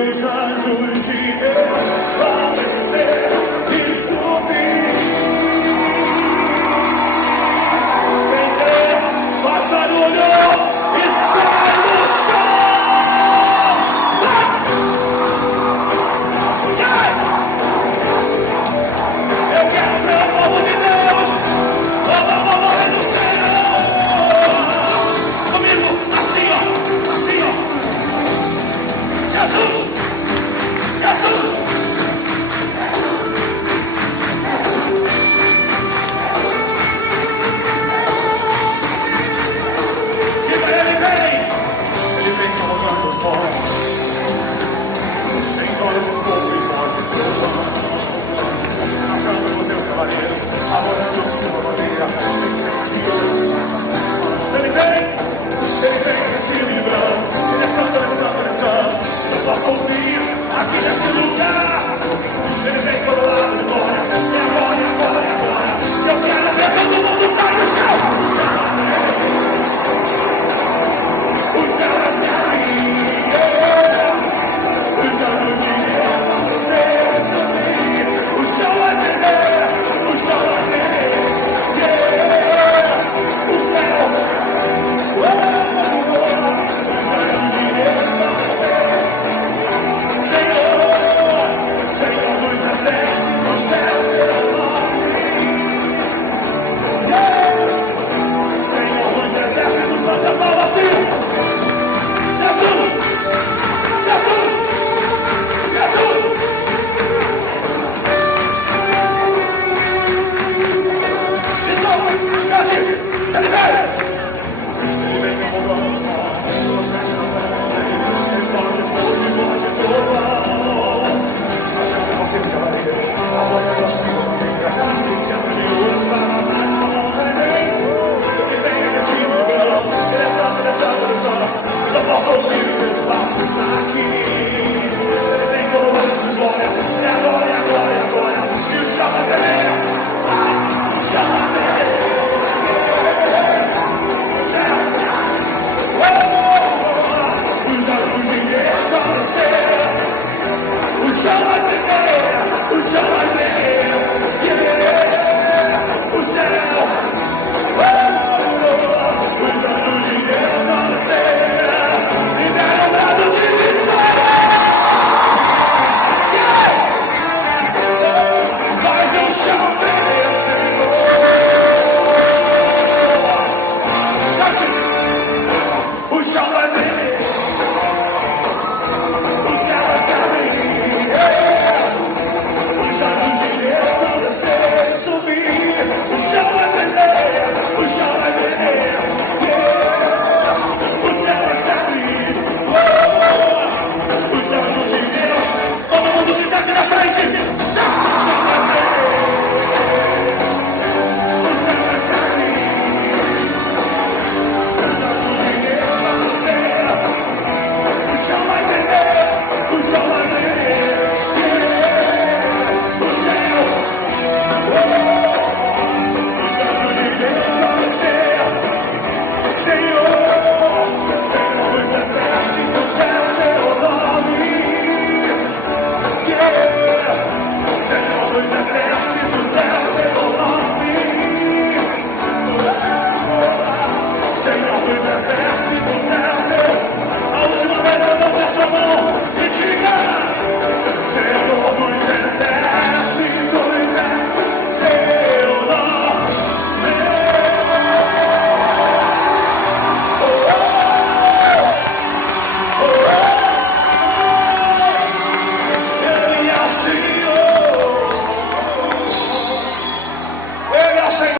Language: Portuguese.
os anjos de Deus vão descer e subir. Quem crê, faz barulho e sai do chão. Eu quero ver o povo de Deus. Vamos morrer no céu. Comigo, assim ó, assim ó. Jesus! Jesus! Diga, ele vem colocando o sol. Tem olhos de fogo e voz de trovão. Achando os seus cavaleiros, adorando sua bandeira. Ele vem vestido de branco. Ele é santo, ele é santo, ele é santo. Eu posso ouvir aqui nesse lugar. Ele vem coroado de glória. E agora, agora, agora. Eu quero ver todo mundo cair no chão. O céu é sair. Os anos de Deus vão ser subir. O chão vai tremer. O chão vai tremer. O céu. Os anos de Deus vão ser. Senhor dos exércitos, teu nome. Senhor dos exércitos, bate a palma assim. Jesus! Jesus! Jesus! Isso! Cante! Ele vem!